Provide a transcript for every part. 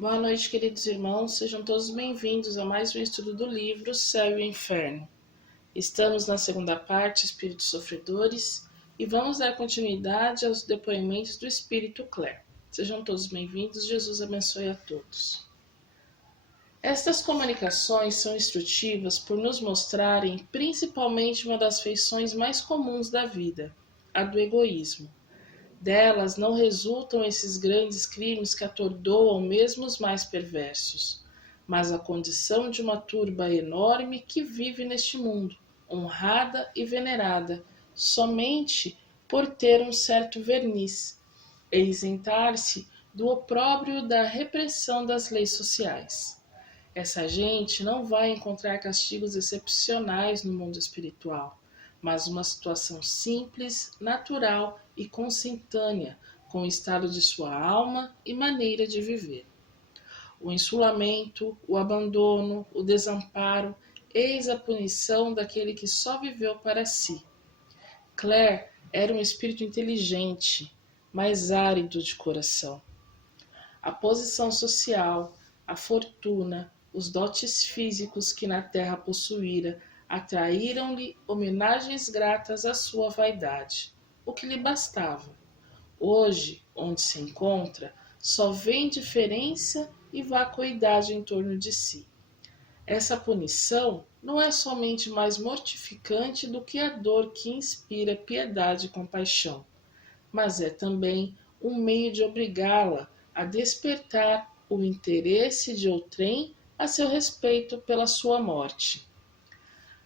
Boa noite, queridos irmãos, sejam todos bem-vindos a mais um estudo do livro Céu e Inferno. Estamos na segunda parte, Espíritos Sofredores, e vamos dar continuidade aos depoimentos do Espírito Clare. Sejam todos bem-vindos, Jesus abençoe a todos. Estas comunicações são instrutivas por nos mostrarem principalmente uma das feições mais comuns da vida, a do egoísmo. Delas não resultam esses grandes crimes que atordoam mesmo os mais perversos, mas a condição de uma turba enorme que vive neste mundo, honrada e venerada, somente por ter um certo verniz, e isentar-se do opróbrio da repressão das leis sociais. Essa gente não vai encontrar castigos excepcionais no mundo espiritual, mas uma situação simples, natural e consentânea com o estado de sua alma e maneira de viver. O insulamento, o abandono, o desamparo, eis a punição daquele que só viveu para si. Clare era um espírito inteligente, mas árido de coração. A posição social, a fortuna, os dotes físicos que na terra possuíra atraíram-lhe homenagens gratas à sua vaidade, o que lhe bastava. Hoje, onde se encontra, só vê indiferença e vacuidade em torno de si. Essa punição não é somente mais mortificante do que a dor que inspira piedade e compaixão, mas é também um meio de obrigá-la a despertar o interesse de outrem a seu respeito pela sua morte.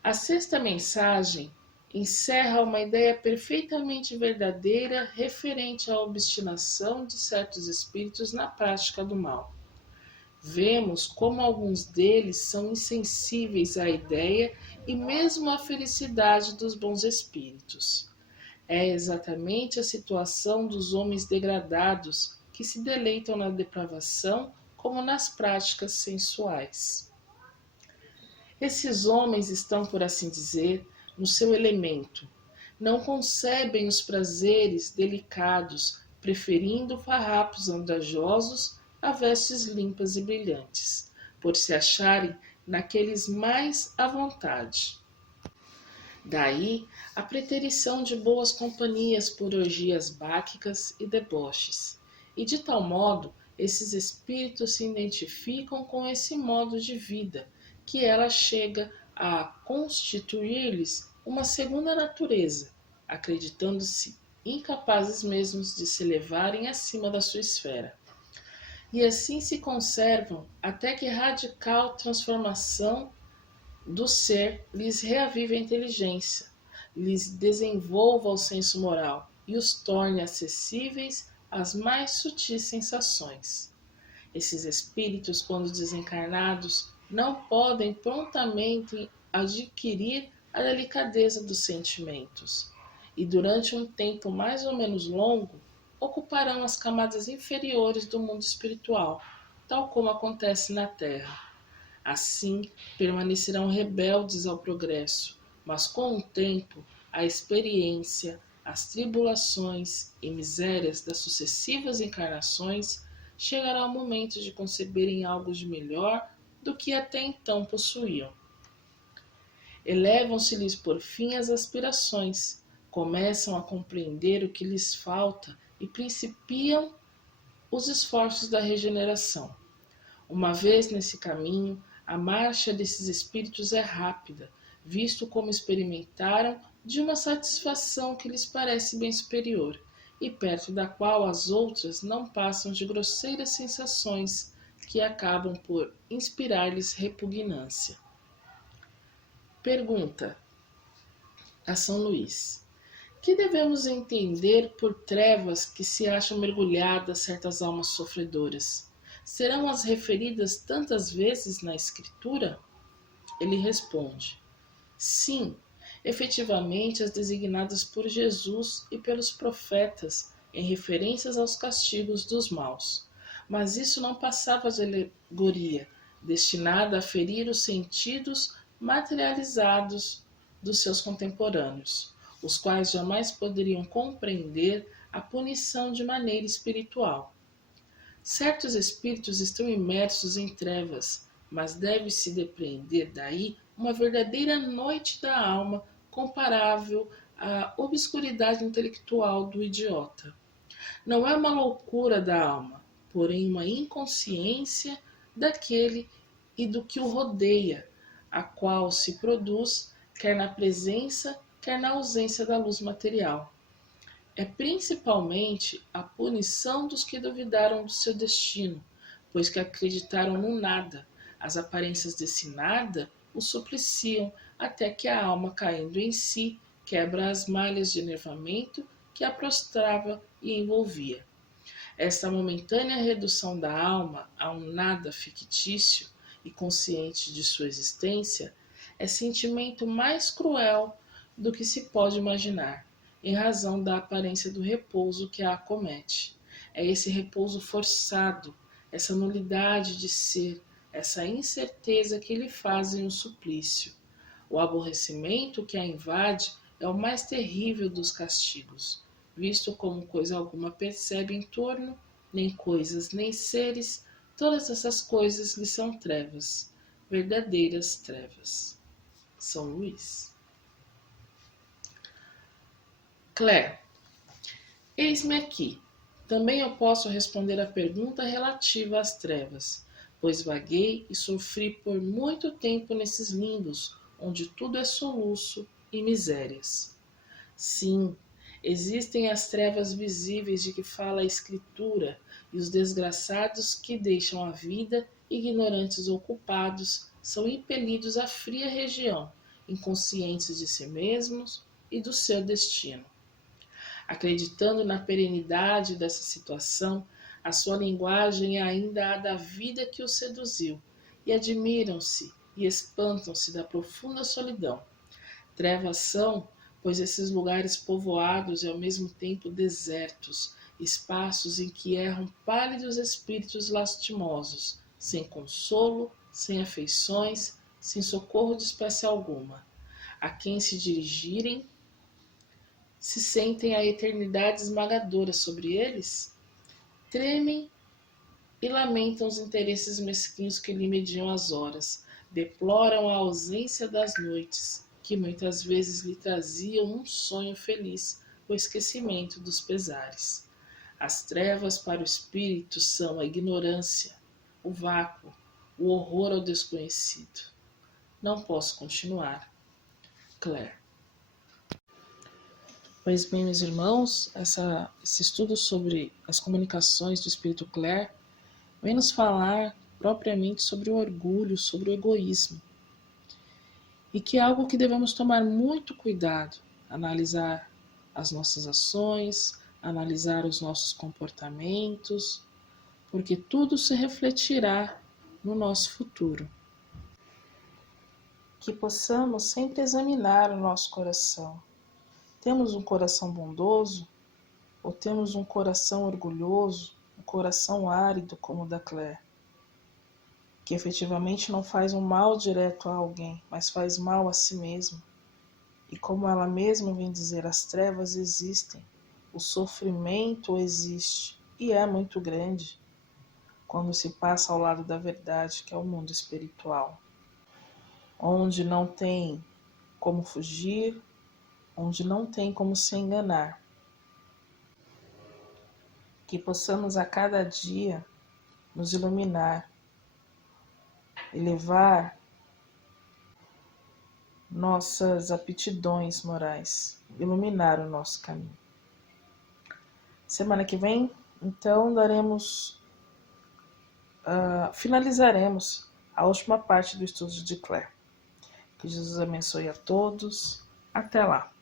A sexta mensagem encerra uma ideia perfeitamente verdadeira referente à obstinação de certos espíritos na prática do mal. Vemos como alguns deles são insensíveis à ideia e mesmo à felicidade dos bons espíritos. É exatamente a situação dos homens degradados que se deleitam na depravação como nas práticas sensuais. Esses homens estão, por assim dizer, no seu elemento. Não concebem os prazeres delicados, preferindo farrapos andrajosos a vestes limpas e brilhantes, por se acharem naqueles mais à vontade. Daí a preterição de boas companhias por orgias báquicas e deboches. E de tal modo, esses espíritos se identificam com esse modo de vida, que ela chega a constituir-lhes uma segunda natureza, acreditando-se incapazes mesmos de se elevarem acima da sua esfera. E assim se conservam até que radical transformação do ser lhes reavive a inteligência, lhes desenvolva o senso moral e os torne acessíveis às mais sutis sensações. Esses espíritos, quando desencarnados, não podem prontamente adquirir a delicadeza dos sentimentos e durante um tempo mais ou menos longo ocuparão as camadas inferiores do mundo espiritual, tal como acontece na Terra. Assim, permanecerão rebeldes ao progresso, mas com o tempo, a experiência, as tribulações e misérias das sucessivas encarnações chegará o momento de conceberem algo de melhor do que até então possuíam. Elevam-se-lhes por fim as aspirações, começam a compreender o que lhes falta e principiam os esforços da regeneração. Uma vez nesse caminho, a marcha desses espíritos é rápida, visto como experimentaram de uma satisfação que lhes parece bem superior, e perto da qual as outras não passam de grosseiras sensações que acabam por inspirar-lhes repugnância. Pergunta a São Luís: que devemos entender por trevas que se acham mergulhadas certas almas sofredoras? Serão as referidas tantas vezes na Escritura? Ele responde: sim, efetivamente as designadas por Jesus e pelos profetas em referências aos castigos dos maus. Mas isso não passava de alegoria, destinada a ferir os sentidos materializados dos seus contemporâneos, os quais jamais poderiam compreender a punição de maneira espiritual. Certos espíritos estão imersos em trevas, mas deve-se depreender daí uma verdadeira noite da alma comparável à obscuridade intelectual do idiota. Não é uma loucura da alma, porém uma inconsciência daquele e do que o rodeia, a qual se produz quer na presença, quer na ausência da luz material. É principalmente a punição dos que duvidaram do seu destino, pois que acreditaram no nada. As aparências desse nada o supliciam até que a alma, caindo em si, quebra as malhas de enervamento que a prostrava e envolvia. Esta momentânea redução da alma a um nada fictício e consciente de sua existência é sentimento mais cruel do que se pode imaginar, em razão da aparência do repouso que a acomete. É esse repouso forçado, essa nulidade de ser, essa incerteza que lhe fazem o suplício. O aborrecimento que a invade é o mais terrível dos castigos, visto como coisa alguma percebe em torno, nem coisas, nem seres, todas essas coisas lhe são trevas, verdadeiras trevas. São Luís. Claire, eis-me aqui. Também eu posso responder à pergunta relativa às trevas, pois vaguei e sofri por muito tempo nesses limbos, onde tudo é soluço e misérias. Sim, existem as trevas visíveis de que fala a Escritura e os desgraçados que deixam a vida, ignorantes ou culpados, são impelidos à fria região, inconscientes de si mesmos e do seu destino. Acreditando na perenidade dessa situação, a sua linguagem é ainda a da vida que os seduziu, e admiram-se e espantam-se da profunda solidão. Trevas são, pois esses lugares povoados e ao mesmo tempo desertos, espaços em que erram pálidos espíritos lastimosos, sem consolo, sem afeições, sem socorro de espécie alguma. A quem se dirigirem, se sentem a eternidade esmagadora sobre eles, tremem e lamentam os interesses mesquinhos que lhe mediam as horas, deploram a ausência das noites, que muitas vezes lhe traziam um sonho feliz, o esquecimento dos pesares. As trevas para o espírito são a ignorância, o vácuo, o horror ao desconhecido. Não posso continuar. Claire. Pois bem, meus irmãos, esse estudo sobre as comunicações do espírito Claire vem nos falar propriamente sobre o orgulho, sobre o egoísmo. E que é algo que devemos tomar muito cuidado, analisar as nossas ações, analisar os nossos comportamentos, porque tudo se refletirá no nosso futuro. Que possamos sempre examinar o nosso coração. Temos um coração bondoso ou temos um coração orgulhoso, um coração árido como o da Claire, que efetivamente não faz um mal direto a alguém, mas faz mal a si mesmo. E como ela mesma vem dizer, as trevas existem, o sofrimento existe e é muito grande quando se passa ao lado da verdade, que é o mundo espiritual, onde não tem como fugir, onde não tem como se enganar. Que possamos a cada dia nos iluminar, elevar nossas aptidões morais, iluminar o nosso caminho. Semana que vem, então, finalizaremos a última parte do estudo de Claire. Que Jesus abençoe a todos. Até lá!